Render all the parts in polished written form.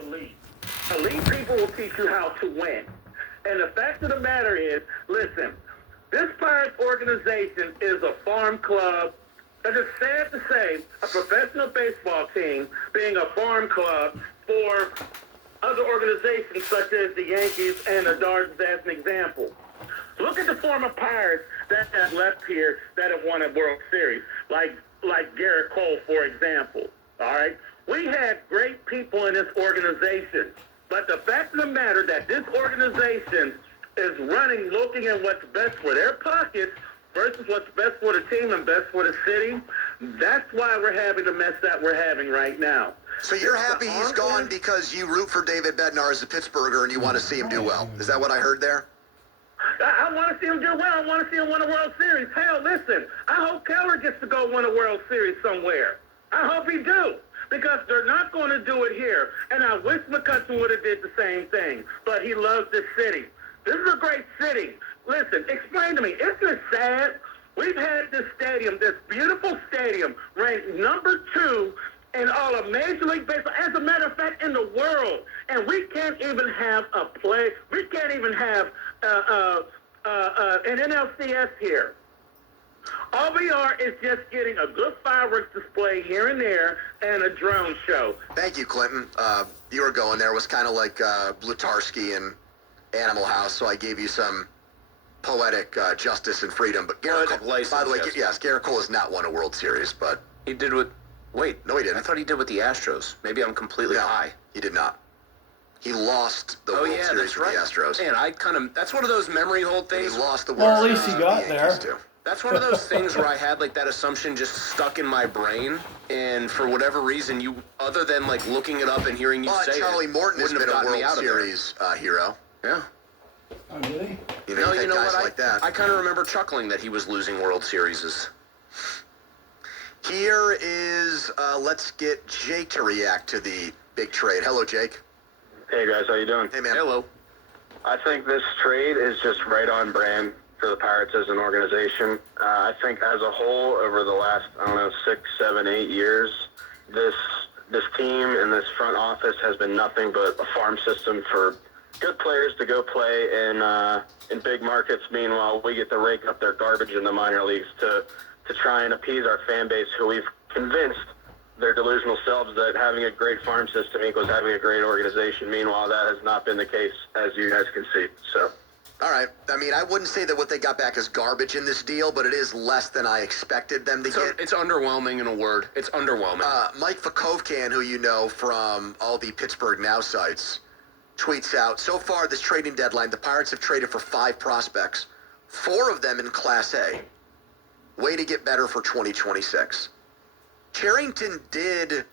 elite. Elite people will teach you how to win. And the fact of the matter is, listen, this Pirates organization is a farm club. And it's sad to say, a professional baseball team being a farm club for other organizations such as the Yankees and the Dodgers as an example. Look at the former Pirates that have left here that have won a World Series, like Garrett Cole, for example. All right? We had great people in this organization, but the fact of the matter that this organization is running, looking at what's best for their pockets versus what's best for the team and best for the city, that's why we're having the mess that we're having right now. So you're happy he's gone because you root for David Bednar as a Pittsburgher and you want to see him do well. Is that what I heard there? I want to see him do well. I want to see him win a World Series. Hell, listen, I hope Keller gets to go win a World Series somewhere. I hope he do, because they're not going to do it here. And I wish McCutcheon would have did the same thing, but he loves this city. This is a great city. Listen, explain to me, isn't it sad? We've had this stadium, this beautiful stadium, ranked number 2 in all of Major League Baseball, as a matter of fact, in the world. And we can't even have a play. We can't even have an NLCS here. All we are is just getting a good fireworks display here and there and a drone show. Thank you, Clinton. You were going there. It was kind of like Blutarsky and Animal House, so I gave you some poetic justice and freedom. But Garrett Cole, by the way, yes, Garrett Cole has not won a World Series, but he did with. Wait, no, he didn't. I thought he did with the Astros. Maybe I'm completely high. He did not. He lost the World Series with the Astros. Man, that's one of those memory hold things. And he lost the World Series. Well, at least he got there. Too. That's one of those things where I had like that assumption just stuck in my brain, and for whatever reason, you, other than like looking it up and hearing you say Charlie it, Morton has been a gotten me World out of Series hero. Yeah. Oh, really? You know guys what? like that. I kind of remember chuckling that he was losing World Series. Here is, let's get Jake to react to the big trade. Hello, Jake. Hey, guys. How you doing? Hey, man. Hello. I think this trade is just right on brand for the Pirates as an organization. I think as a whole, over the last, 6, 7, 8 years, this team and this front office has been nothing but a farm system for good players to go play in big markets. Meanwhile, we get to rake up their garbage in the minor leagues to try and appease our fan base, who we've convinced their delusional selves that having a great farm system equals having a great organization. Meanwhile, that has not been the case, as you guys can see. So, all right. I mean, I wouldn't say that what they got back is garbage in this deal, but it is less than I expected them to get. It's underwhelming in a word. It's underwhelming. Mike Vakovkan, who you know from all the Pittsburgh Now sites, tweets out, so far this trading deadline, the Pirates have traded for 5 prospects, 4 of them in Class A. Way to get better for 2026. Cherington did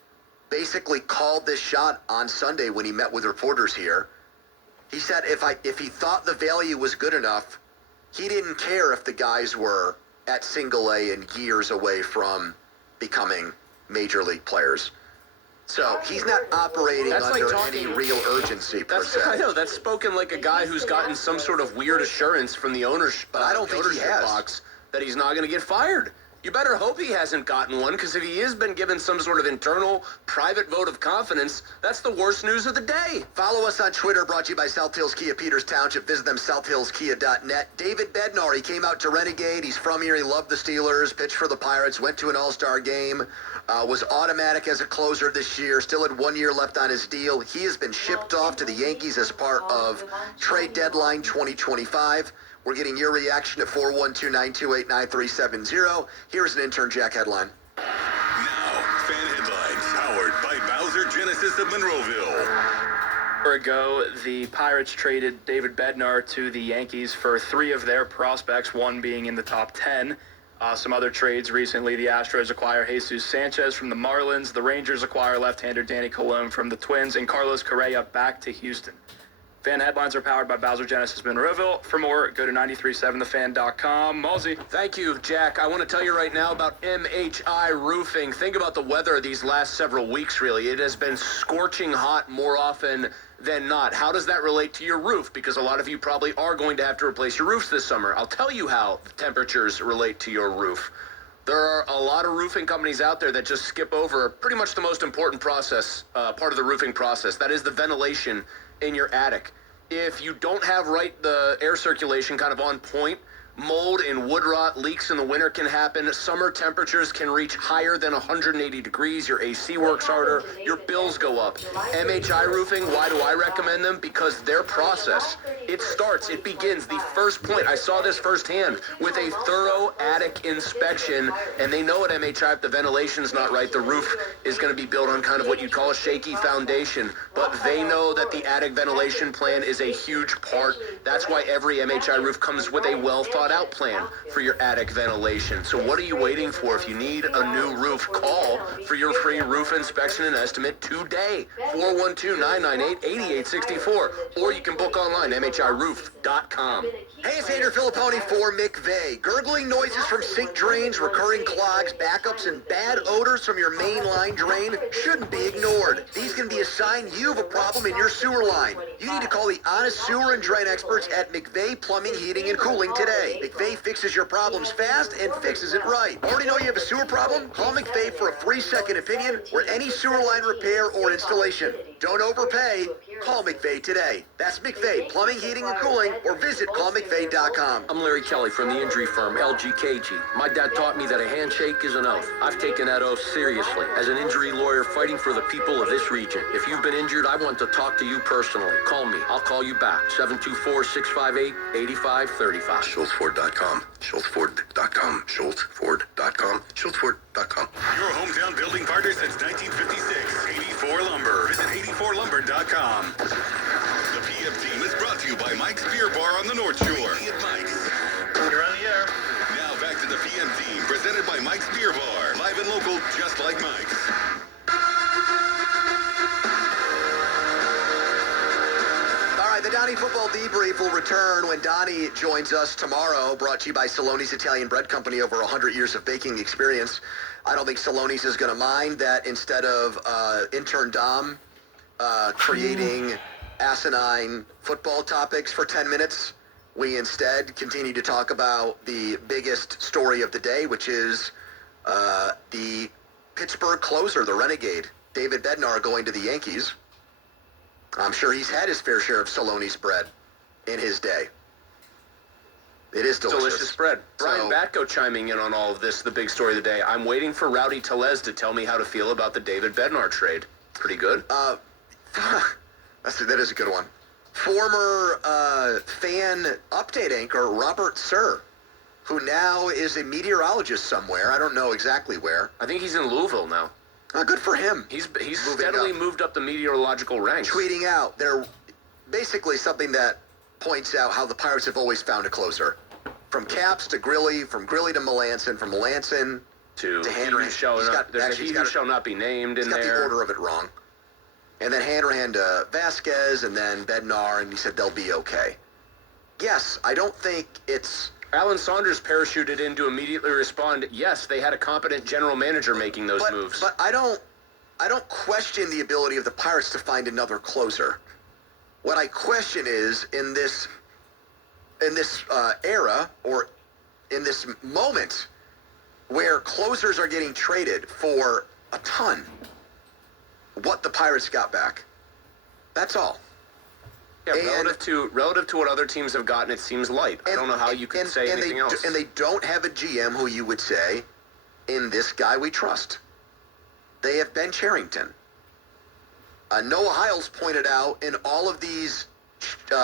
basically call this shot on Sunday when he met with reporters here. He said if he thought the value was good enough, he didn't care if the guys were at single A and years away from becoming major league players. So he's not operating under any real urgency per se. I know, that's spoken like a guy who's gotten some sort of weird assurance from the ownership, but I don't think he has. Box that he's not going to get fired. You better hope he hasn't gotten one, because if he has been given some sort of internal, private vote of confidence, that's the worst news of the day. Follow us on Twitter, brought to you by South Hills Kia Peters Township. Visit them, southhillskia.net. David Bednar, he came out to Renegade. He's from here. He loved the Steelers, pitched for the Pirates, went to an all-star game, was automatic as a closer this year, still had 1 year left on his deal. He has been shipped off to the Yankees as part of trade deadline 2025. We're getting your reaction at 412-928-9370. Here's an Intern Jack headline. Now, fan headlines powered by Bowser Genesis of Monroeville. Ago, the Pirates traded David Bednar to the Yankees for 3 of their prospects, one being in the top 10. Some other trades recently, the Astros acquire Jesus Sanchez from the Marlins, the Rangers acquire left-hander Danny Colon from the Twins, and Carlos Correa back to Houston. Fan headlines are powered by Bowser Genesis Monroeville. For more, go to 937thefan.com. Malsey. Thank you, Jack. I want to tell you right now about MHI Roofing. Think about the weather these last several weeks, really. It has been scorching hot more often than not. How does that relate to your roof? Because a lot of you probably are going to have to replace your roofs this summer. I'll tell you how the temperatures relate to your roof. There are a lot of roofing companies out there that just skip over pretty much the most important process, part of the roofing process. That is the ventilation in your attic. If you don't have the air circulation kind of on point, mold and wood rot leaks in the winter can happen. Summer temperatures can reach higher than 180 degrees. Your AC works harder. Your bills go up. MHI Roofing, why do I recommend them? Because their process, it begins. The first point, I saw this firsthand, with a thorough attic inspection. And they know at MHI if the ventilation's not right, the roof is going to be built on kind of what you'd call a shaky foundation. But they know that the attic ventilation plan is a huge part. That's why every MHI roof comes with a well-thought out plan for your attic ventilation. So what are you waiting for? If you need a new roof, call for your free roof inspection and estimate today. 412-998-8864. Or you can book online, mhiroof.com. Hey, it's Andrew Filipponi for McVeigh. Gurgling noises from sink drains, recurring clogs, backups, and bad odors from your main line drain shouldn't be ignored. These can be a sign you have a problem in your sewer line. You need to call the honest sewer and drain experts at McVeigh Plumbing, Heating, and Cooling today. McVeigh fixes your problems fast and fixes it right. Already know you have a sewer problem? Call McVeigh for a free second opinion or any sewer line repair or installation. Don't overpay. Call McVeigh today. That's McVeigh Plumbing, Heating, and Cooling, or visit callmcveigh.com. I'm Larry Kelly from the injury firm LGKG. My dad taught me that a handshake is an oath. I've taken that oath seriously as an injury lawyer fighting for the people of this region. If you've been injured, I want to talk to you personally. Call me. I'll call you back. 724-658-8535. SchultzFord.com. SchultzFord.com. SchultzFord.com. SchultzFord.com. Your hometown building partner since 1956. 84 Lumber. Visit 84lumber.com. The PM team is brought to you by Mike's Beer Bar on the North Shore. At Mike's. You're on the air. Now back to the PM team, presented by Mike's Beer Bar. Live and local, just like Mike's. All right, the Donnie Football Debrief will return when Donnie joins us tomorrow, brought to you by Saloni's Italian Bread Company, over 100 years of baking experience. I don't think Saloni's is going to mind that instead of intern Dom creating asinine football topics for 10 minutes, we instead continue to talk about the biggest story of the day, which is the Pittsburgh closer, the Renegade, David Bednar, going to the Yankees. I'm sure he's had his fair share of Saloni's bread in his day. It is delicious. Delicious bread. Brian Batko chiming in on all of this, the big story of the day. I'm waiting for Rowdy Tellez to tell me how to feel about the David Bednar trade. Pretty good. That is a good one. Former fan update anchor Robert Sir, who now is a meteorologist somewhere. I don't know exactly where. I think he's in Louisville now. Good for him. He's steadily moved up the meteorological ranks. Tweeting out. They're basically something that points out how the Pirates have always found a closer. From Caps to Grilly, from Grilly to Melanson, from Melanson to Hanrahan. There's a he who shall not be named in there. He's got the order of it wrong. And then Hanrahan to Vasquez, and then Bednar, and he said they'll be okay. Yes, I don't think it's... Alan Saunders parachuted in to immediately respond, yes, they had a competent general manager making those moves. But I don't question the ability of the Pirates to find another closer. What I question is, in this era, or in this moment, where closers are getting traded for a ton, what the Pirates got back. That's all. Yeah, relative to what other teams have gotten, it seems light. I don't know how you could say anything else. And they don't have a GM who you would say, in this guy we trust. They have Ben Cherington. Noah Hiles pointed out in all of these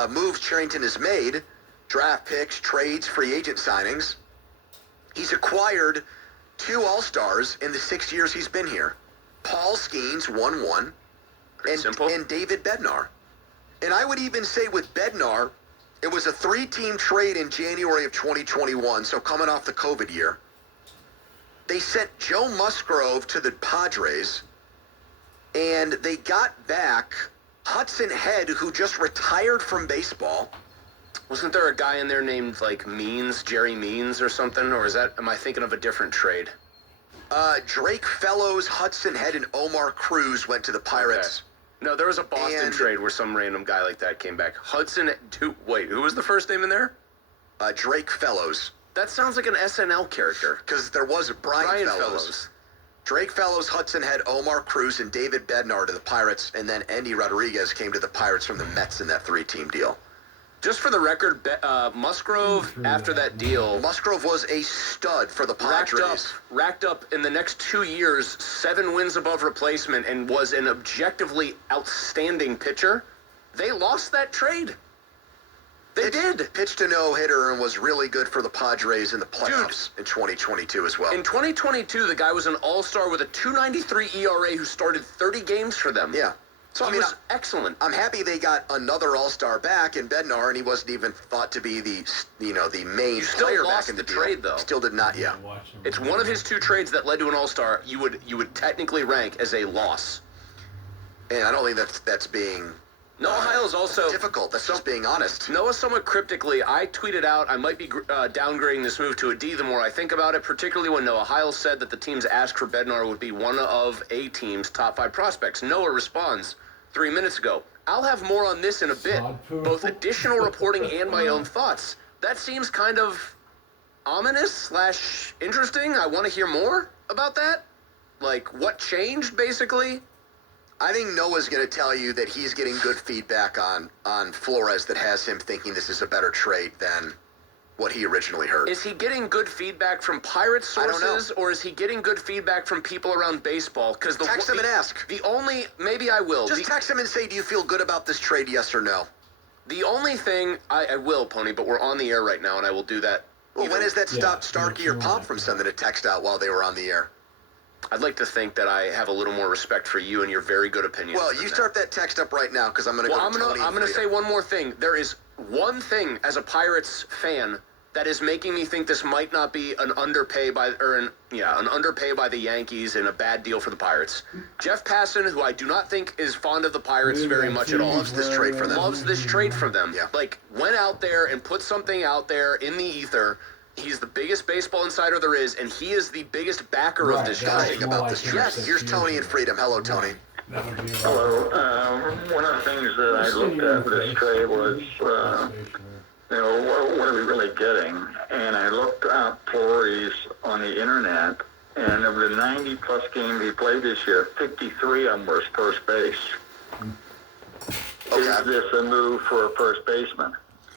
moves Cherington has made, draft picks, trades, free agent signings, he's acquired 2 All-Stars in the 6 years he's been here. Paul Skeens, 1-1, and David Bednar. And I would even say with Bednar, it was a 3-team trade in January of 2021, so coming off the COVID year. They sent Joe Musgrove to the Padres, and they got back Hudson Head, who just retired from baseball. Wasn't there a guy in there named, Jerry Means or something? Or am I thinking of a different trade? Drake Fellows, Hudson Head, and Omar Cruz went to the Pirates. Okay. No, there was a Boston trade where some random guy like that came back. Who was the first name in there? Drake Fellows. That sounds like an SNL character. Because there was Brian Fellows. Fellows. Drake Fellows, Hudson had Omar Cruz and David Bednar to the Pirates, and then Andy Rodriguez came to the Pirates from the Mets in that 3-team deal. Just for the record, Musgrove, after that deal, Musgrove was a stud for the Padres. racked up in the next 2 years 7 wins above replacement and was an objectively outstanding pitcher. They lost that trade. They did. Pitched a no-hitter and was really good for the Padres in the playoffs in 2022 as well. In 2022, the guy was an all-star with a 2.93 ERA who started 30 games for them. Yeah. So He was excellent. I'm happy they got another all-star back in Bednar, and he wasn't even thought to be the main You still player lost back in the the deal. trade, though. Still did not, yeah. It's one of his 2 trades that led to an all-star you would technically rank as a loss. And I don't think that's being Noah Heil's also difficult. That's just being honest. Noah, somewhat cryptically, I tweeted out I might be downgrading this move to a D the more I think about it, particularly when Noah Heil said that the teams asked for Bednar would be one of a team's top 5 prospects. Noah responds 3 minutes ago, I'll have more on this in a bit, both additional reporting and my own thoughts. That seems kind of ominous / interesting. I want to hear more about that. Like, what changed, basically? I think Noah's going to tell you that he's getting good feedback on Flores that has him thinking this is a better trade than what he originally heard. Is he getting good feedback from Pirates sources, or is he getting good feedback from people around baseball? Because text him and ask. Maybe I will. Just text him and say, do you feel good about this trade, yes or no? The only thing, I will, Pony, but we're on the air right now, and I will do that. Well, when has that stopped Starkey or Pop from sending a text out while they were on the air? I'd like to think that I have a little more respect for you and your very good opinion. Well, you start that text up right now because I'm going to go to Tony. I'm going to say one more thing. There is one thing as a Pirates fan that is making me think this might not be an underpay by the Yankees and a bad deal for the Pirates. Jeff Passan, who I do not think is fond of the Pirates very much at all, loves this trade for them. Loves this trade for them. Yeah. Like, went out there and put something out there in the ether. He's the biggest baseball insider there is, and he is the biggest backer of this trade. About this trade. Yes. Here's Tony and Freedom. Hello, Tony. Hello. One of the things that I looked at with this trade was, what are we really getting? And I looked up Flores on the internet, and of the 90-plus games he played this year, 53 of them were first base. Okay. Is this a move for a first baseman?